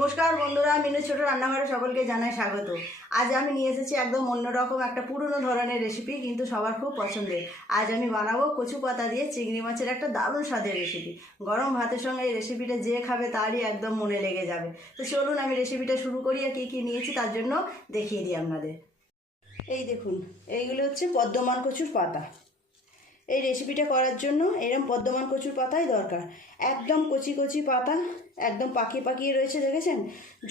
নমস্কার বন্ধুরা, মিনু ছোট রান্নাঘরে সকলকে জানাই স্বাগত। আজ আমি নিয়ে এসেছি একদম অন্যরকম একটা পুরনো ধরনের রেসিপি, কিন্তু সবার খুব পছন্দের। আজ আমি বানাবো কচু পাতা দিয়ে চিংড়ি মাছের একটা দারুণ স্বাদের রেসিপি। গরম ভাতের সঙ্গে এই রেসিপিটা যে খাবে তারই একদম মনে লেগে যাবে। তো চলুন আমি রেসিপিটা শুরু করি। আর কী কী নিয়েছি তার জন্য দেখিয়ে দিই আপনাদের। এই দেখুন, এইগুলো হচ্ছে পদ্মমান কচুর পাতা। এই রেসিপিটা করার জন্য এরকম পদ্মমান কচুর পাতাই দরকার। একদম কচি কচি পাতা, একদম পাকিয়ে পাকিয়ে রয়েছে, দেখেছেন?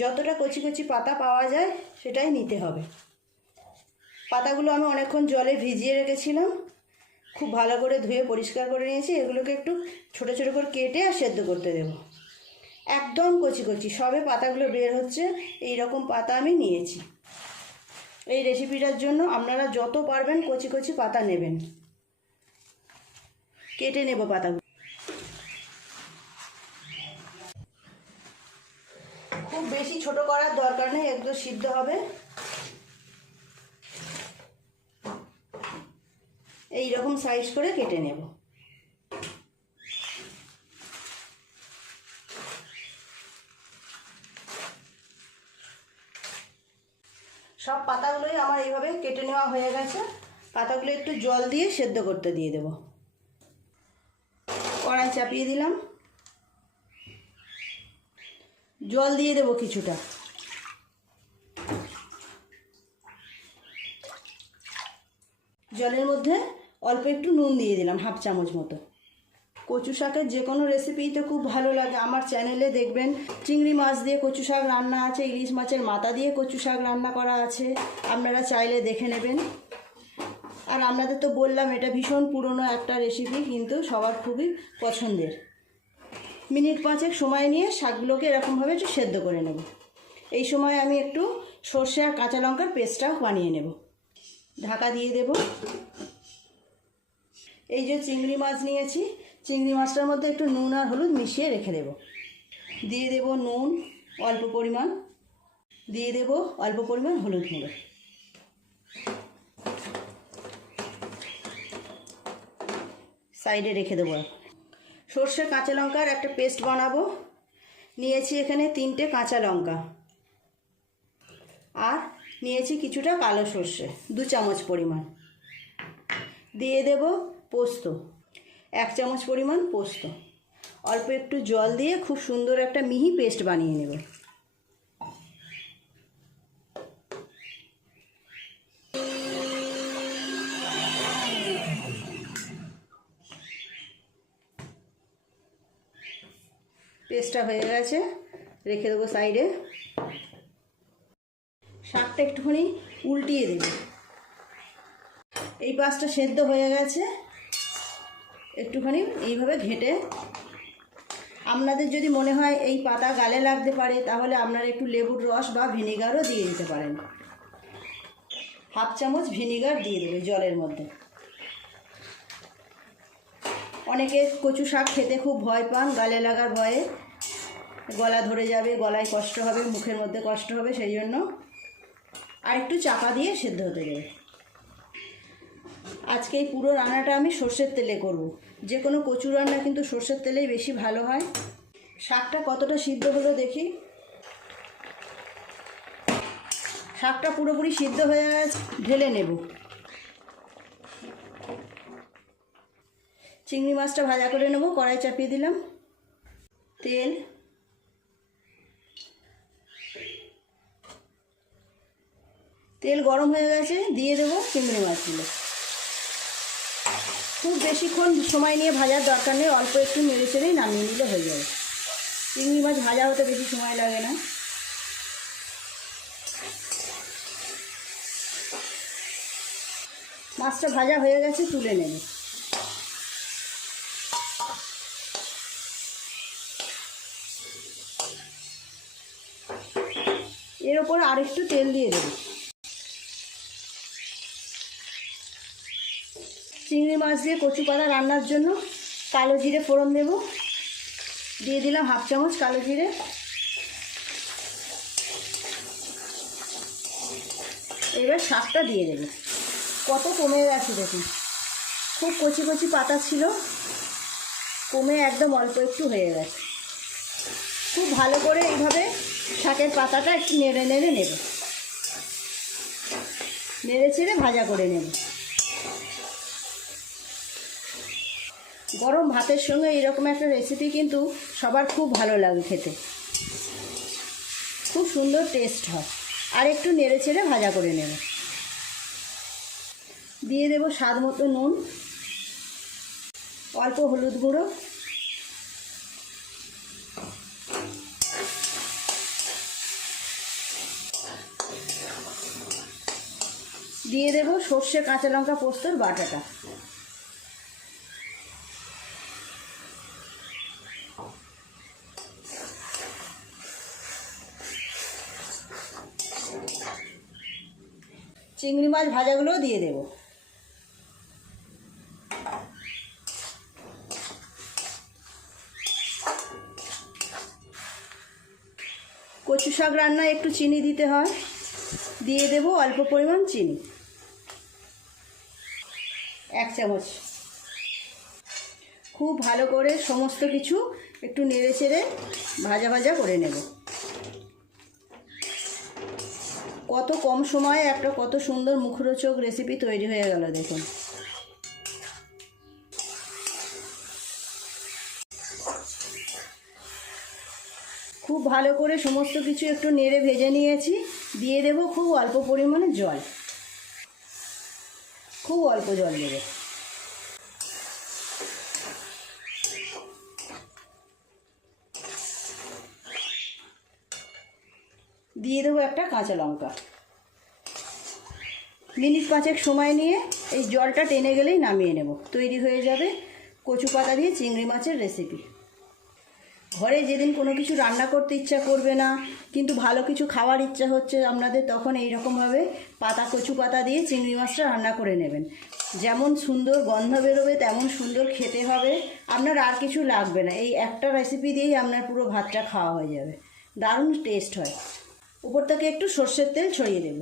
যতটা কচি কচি পাতা পাওয়া যায় সেটাই নিতে হবে। পাতাগুলো আমি অনেকক্ষণ জলে ভিজিয়ে রেখেছিলাম, খুব ভালো করে ধুয়ে পরিষ্কার করে নিয়েছি। এগুলোকে একটু ছোটো ছোটো করে কেটে আর সেদ্ধ করতে দেবো। একদম কচি কচি সবে পাতাগুলো বের হচ্ছে, এই রকম পাতা আমি নিয়েছি। এই রেসিপিটার জন্য আপনারা যত পারবেন কচি কচি পাতা নেবেন। কেটে নেব পাতাগুলো। খুব বেশি ছোট করার দরকার নেই, একদম সিদ্ধ হবে। এই রকম সাইজ করে কেটে নেব। সব পাতাগুলোই আমার এইভাবে কেটে নেওয়া হয়ে গেছে। পাতাগুলো একটু জল দিয়ে সেদ্ধ করতে দিয়ে দেব। কড়াই চাপিয়ে দিলাম, জল দিয়ে দেব কিছুটা। জলের মধ্যে অল্প একটু নুন দিয়ে দিলাম, হাফ চামচ মতো। কচু শাকের যে কোনো রেসিপিতে খুব ভালো লাগে। আমার চ্যানেলে দেখবেন চিংড়ি মাছ দিয়ে কচু শাক রান্না আছে, ইলিশ মাছের মাথা দিয়ে কচু শাক রান্না করা আছে, আপনারা চাইলে দেখে নেবেন। আর আপনাদের তো বললাম এটা ভীষণ পুরনো একটা রেসিপি, কিন্তু সবার খুবই পছন্দের। মিনিট 5 সময় নিয়ে শাকগুলোকে এরকমভাবে একটু সেদ্ধ করে নেব। এই সময় আমি একটু সর্ষে আর কাঁচা লঙ্কার পেস্টটাও বানিয়ে নেব। ঢাকা দিয়ে দেব। এই যে চিংড়ি মাছ নিয়েছি, চিংড়ি মাছটার মধ্যে একটু নুন আর হলুদ মিশিয়ে রেখে দেব। দিয়ে দেব নুন অল্প পরিমাণ, দিয়ে দেব অল্প পরিমাণ হলুদ গুঁড়ো। সাইডে রেখে দেবো। সর্ষে কাঁচা লঙ্কার একটা পেস্ট বানাবো। নিয়েছি এখানে 3টে কাঁচা লঙ্কা, আর নিয়েছি কিছুটা কালো সর্ষে 2 চামচ পরিমাণ। দিয়ে দেব পোস্ত, 1 চামচ পরিমাণ পোস্ত। অল্প একটু জল দিয়ে খুব সুন্দর একটা মিহি পেস্ট বানিয়ে নেব। পেস্টটা হয়ে গেছে, রেখে দেবো সাইডে। শাকটা একটুখানি উল্টিয়ে দেব। এই পাশটা সেদ্ধ হয়ে গেছে, একটুখানি এইভাবে ঘেঁটে। আপনাদের যদি মনে হয় এই পাতা গালে লাগতে পারে, তাহলে আপনারা একটু লেবুর রস বা ভিনিগারও দিয়ে দিতে পারেন। হাফ চামচ ভিনিগার দিয়ে দেবে জলের মধ্যে। অনেকে কচু শাক খেতে খুব ভয় পান, গালে লাগার ভয়ে, গলা ধরে যাবে, গলায় কষ্ট হবে, মুখের মধ্যে কষ্ট হবে, সেই জন্য আর একটু চাপা দিয়ে সেদ্ধ হতে দেবে। আজকে এই পুরো রান্নাটা আমি সর্ষের তেলে করব। যে কোনো কচু রান্না কিন্তু সর্ষের তেলেই বেশি ভালো হয়। শাকটা কতটা সিদ্ধ হলো দেখি। শাকটা পুরোপুরি সিদ্ধ হয়ে গেছে, ঢেলে নেব। চিংড়ি মাছটা ভাজা করে নেব। কড়াই চাপিয়ে দিলাম, তেল গরম হয়ে গেছে, দিয়ে দেবো চিংড়ি মাছগুলো। খুব বেশিক্ষণ সময় নিয়ে ভাজার দরকার নেই, অল্প একটু নেড়ে চেড়েই নামিয়ে নিলে হয়ে যাবে। চিংড়ি মাছ ভাজা হতে বেশি সময় লাগে না। মাছটা ভাজা হয়ে গেছে, তুলে নেব। এর ওপর আরেকটু তেল দিয়ে দেব। চিংড়ি মাছ দিয়ে কচু পাতা রান্নার জন্য কালো জিরে ফোড়ন দেব। দিয়ে দিলাম হাফ চামচ কালো জিরে। এবার শাকটা দিয়ে দেব। কত কমে গেছে দেখুন, খুব কচি কচি পাতা ছিল, কমে একদম অল্প একটু হয়ে গেছে। খুব ভালো করে এইভাবে শাকের পাতাটা একটু নেড়ে নেড়ে নেব, নেড়ে ছেড়ে ভাজা করে নেব। গরম ভাতের সঙ্গে এরকম একটা রেসিপি কিন্তু সবার খুব ভালো লাগে খেতে, খুব সুন্দর টেস্ট হয়। আর একটু নেড়ে ছেড়ে ভাজা করে নেব। দিয়ে দেব স্বাদ মতো নুন, অল্প হলুদ গুঁড়ো, দিয়ে দেব সর্ষে কাঁচা লঙ্কা পোস্তর বাটাটা, চিংড়ি মাছ ভাজাগুলোও দিয়ে দেব। কচু শাক রান্নায় একটু চিনি দিতে হয়, দিয়ে দেব অল্প পরিমাণ চিনি, 1 চামচ। খুব ভালো করে সমস্ত কিছু একটু নেড়ে চেড়ে ভাজা ভাজা করে নেব। কত কম সময়ে একটা কত সুন্দর মুখরোচক রেসিপি তৈরি হয়ে গেল দেখুন। খুব ভালো করে সমস্ত কিছু একটু নেড়ে ভেজে নিয়েছি। দিয়ে দেব খুব অল্প পরিমাণে জল, খুব অল্প জল দেব। দিয়ে দেবো একটা কাঁচা লঙ্কা। মিনিট 5 সময় নিয়ে এই জলটা টেনে গেলেই নামিয়ে নেব। তৈরি হয়ে যাবে কচু পাতা দিয়ে চিংড়ি মাছের রেসিপি। ঘরে যেদিন কোনো কিছু রান্না করতে ইচ্ছা করবে না, কিন্তু ভালো কিছু খাওয়ার ইচ্ছা হচ্ছে আপনাদের, তখন এই রকমভাবে কচু পাতা দিয়ে চিংড়ি মাছটা রান্না করে নেবেন। যেমন সুন্দর গন্ধ বেরোবে, তেমন সুন্দর খেতে হবে। আপনার আর কিছু লাগবে না, এই একটা রেসিপি দিয়েই আপনার পুরো ভাতটা খাওয়া হয়ে যাবে। দারুণ টেস্ট হয়। উপর থেকে একটু সর্ষের তেল ছড়িয়ে দেব।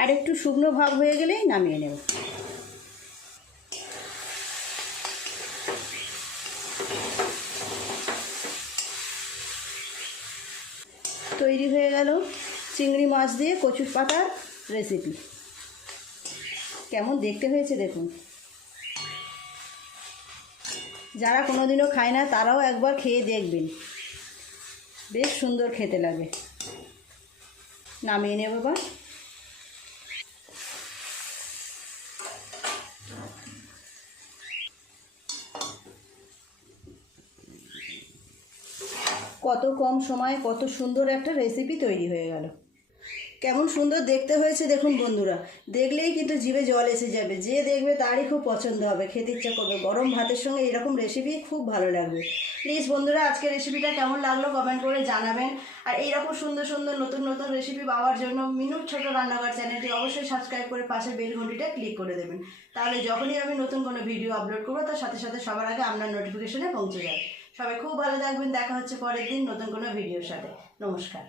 আর একটু শুকনো ভাব হয়ে গেলেই নামিয়ে নেব। তৈরি হয়ে গেল চিংড়ি মাছ দিয়ে কচু পাতার রেসিপি। কেমন দেখতে হয়েছে দেখুন। যারা কোনোদিনও খায় না তারাও একবার খেয়ে দেখবেন, বেশ সুন্দর খেতে লাগে। নামিয়ে নেব বা। কত কম সময়ে কত সুন্দর একটা রেসিপি তৈরি হয়ে গেল। কেমন সুন্দর দেখতে হয়েছে দেখুন বন্ধুরা, দেখলেই কিন্তু জিভে জল এসে যাবে। যে দেখবে তারই খুব পছন্দ হবে, খেতে ইচ্ছা করবে। গরম ভাতের সঙ্গে এরকম রেসিপি খুব ভালো লাগবে। প্লিজ বন্ধুরা, আজকের রেসিপিটা কেমন লাগলো কমেন্ট করে জানাবেন। আর এইরকম সুন্দর সুন্দর নতুন নতুন রেসিপি পাওয়ার জন্য মিনুর ছোট রান্নাঘর চ্যানেলটি অবশ্যই সাবস্ক্রাইব করে পাশের বেল ঘন্টিটা ক্লিক করে দেবেন। তাহলে যখনই আমি নতুন কোনো ভিডিও আপলোড করবো তার সাথে সাথে সবার আগে আপনার নোটিফিকেশনে পৌঁছে যাবে। সবাই খুব ভালো থাকবেন। দেখা হচ্ছে পরের দিন নতুন কোনো ভিডিওর সাথে। নমস্কার।